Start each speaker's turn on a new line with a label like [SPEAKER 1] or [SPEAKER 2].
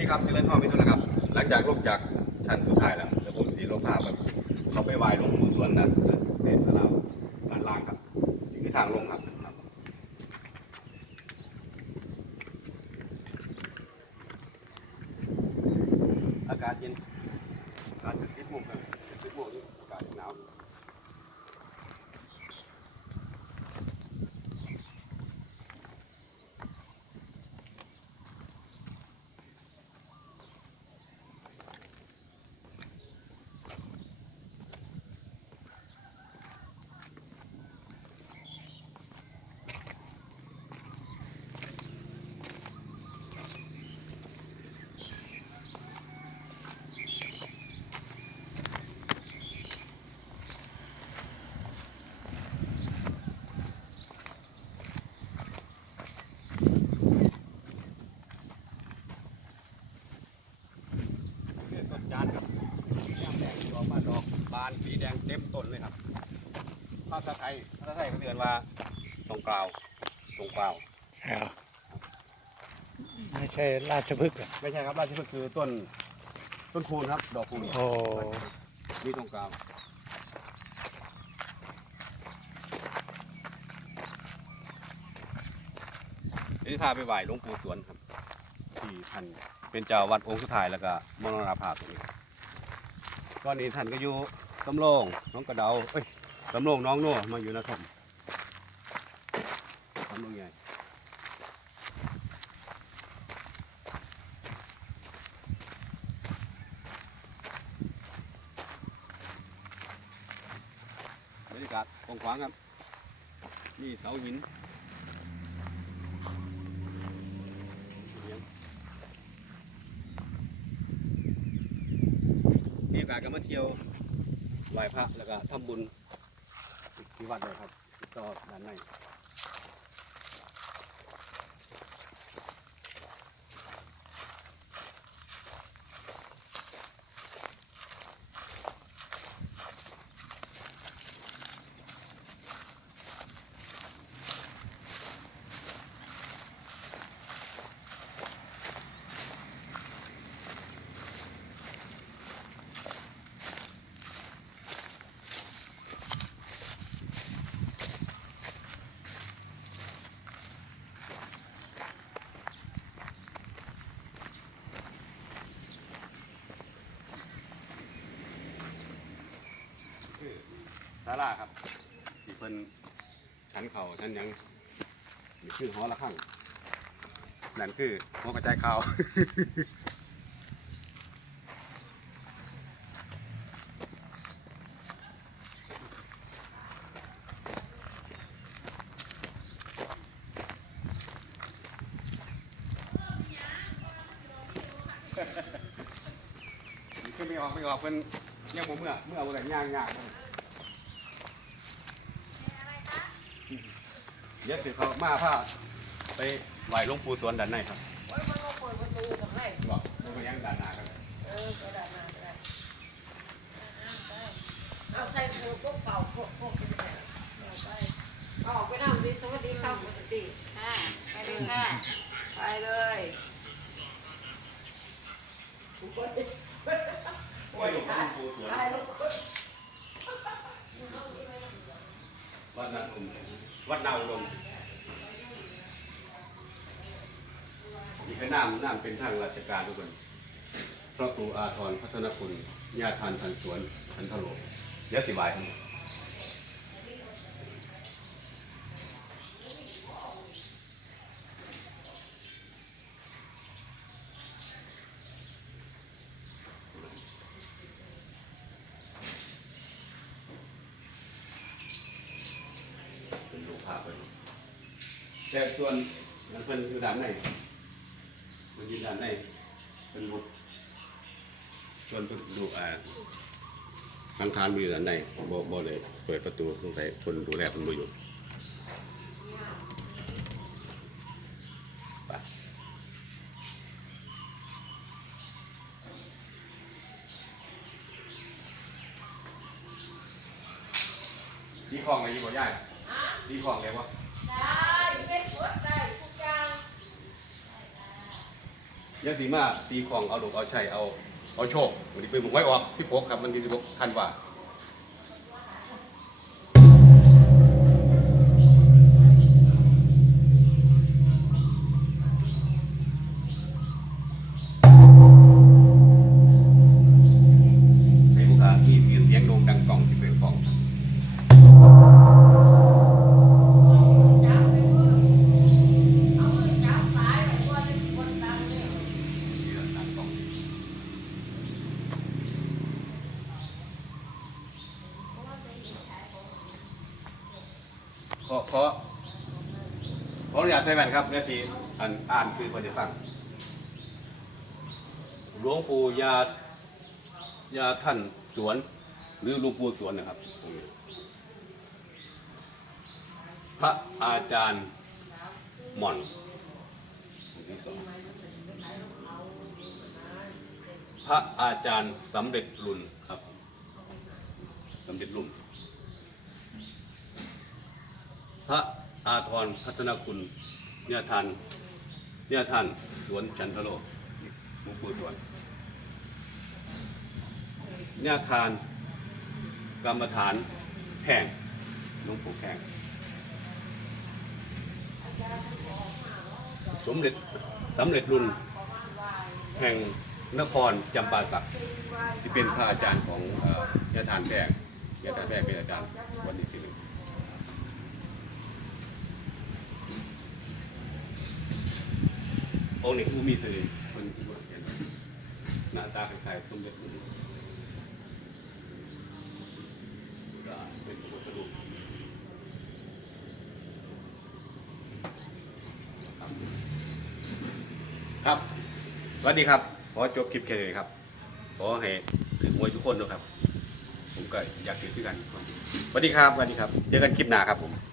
[SPEAKER 1] ดีครับเจริญพรมิตรนะครับ หลังจากลงจากชั้นสุดท้ายแล้วเดี๋ยวผมสีลงพาไปเขาไปไหว้หลวงปู่สวนนะเทศลาวบ้านล่างครับนี่คือทางลงครับอากาศเย็นอากาศจะติดหมุกกับติดหมุกนี่อากาศหนาว นี่ต้นจานครับย่างแดงดอกมาดอกบานสีแดงเต็มต้ นเลยครับภาษาไทยภาษาไทยเขาเรียกว่าตรงกลาวตรงกลาว
[SPEAKER 2] ครับไม่ใช่ราชพฤกษ์เหรอ
[SPEAKER 1] ไม่ใช่ครับราชพฤกษ์คือต้นต้นคูณครับ ดอกคูณ
[SPEAKER 2] โอ้
[SPEAKER 1] นี่ตรงกลางนี่พาไปไหว้หลวงปู่สวนครับที่ท่านเป็นเจ้าวัดองค์สุดท้ายแล้วก็มรณภาพตรงนี้ตอนนี้ท่านก็อยู่ สำโรงน้องกระเดาเอ้ยสำโรงน้องโน่มาอยู่นะทมสำโรงใหญ่บรรยากาศกว้างๆครับ นี่เสาหินมีโอกาสก็มาเที่ยว ไหว้พระแล้วก็ทำบุญที่วัดเลยครับต่อด้านในาลาครับที่เพิ่นชั้นเขาชั้นหยังนี่คือหอระฆังนั่นคือหอกระจายข่าว นี่คือไม่ออกไม่ออกเป็นยังบ่เมื่อเมื่อวันไหนย่างย่างเเดี๋ยวสิเขามาผ้าไปไหวหลวงปู่สวนด้านในครับ
[SPEAKER 3] โอ้มันก็เปิดประตูทำไม
[SPEAKER 1] บอกลงไปยังด้านหน้าครับ
[SPEAKER 3] เออก็ได้มาก็ได้เอาใส่เธอพวกเก่าพวกพวกเป็นแบบเอาไปเอาออกไปนั่งดีสวัสดีครับปกติค่ะไปเลยค่ะไปเลยโอ้ย
[SPEAKER 1] โอ้ยหลวงปู่สวน
[SPEAKER 3] ไปลูกคน
[SPEAKER 1] วัดนาอุดม วัดนาวลมนี่ก็น้ำน้ำเป็นทางราชการทุกคนพระครูอาทรพัฒนคุณญาทานทันสวนทันทโลเดี๋ยวสิบายครับนรูปภาพไป แต่ส่วนนั้นเพิ่นอยู่ด้านในมันอยู่ด้านในเป็นรูปส่วนเพิ่นดูอ่าทางทานมีอยู่ด้านในบ่บ่เลยเปิดประตูลงไปคนดูแลคนบ่อยู่ไปดีของอะไรอยู่บ่ยายดีของอะไรวะ
[SPEAKER 3] ยา
[SPEAKER 1] สีมาตีของเอาลูกเอาชัยเอาเอาโชควันนี้เป็นหมไว้ออกสิบหกครับมันมีสิบหกทันว่า ขอขอขออนุญาตใส่แว่นครับแม่สีอ่านอ่านคือพอจะฟังหลวงปู่ยายาท่านสวน หรือหลวงปู่สวนนะครับ พระอาจารย์หม่อนที่สองพระอาจารย์สำเร็จรุ่นครับสำเร็จรุ่น พ ระอาทรพัฒนาคุณเนี่ยท่านเนี่ยท่านสวนจันทโลหลวงปู่สวนเนี่ยทานกรรมฐานแข่งหลวงปู่แข่งสมเด็จสำเร็จรุ่นแห่งนครจำปาสักที่เป็นพระอาจารย์ของเอ่ยาทานแพงยาทานแพงเป็นอาจารย์วันนี้ที่หนึ่ง องค์นี้ผู้มีเสน่ห์คนที่ว่าเห็นหน้าตาคล้ายๆสมเด็จรุ่นก็เป็นวัสดุครับสวัสดีครับ ขอจบคลิปแค่นี้ครับ ขอให้ถึงมวยทุกคนด้วยครับ ผมก็อยากถือที่กัน สวัสดีครับ สวัสดีครับ เจอกันคลิปหน้าครับผม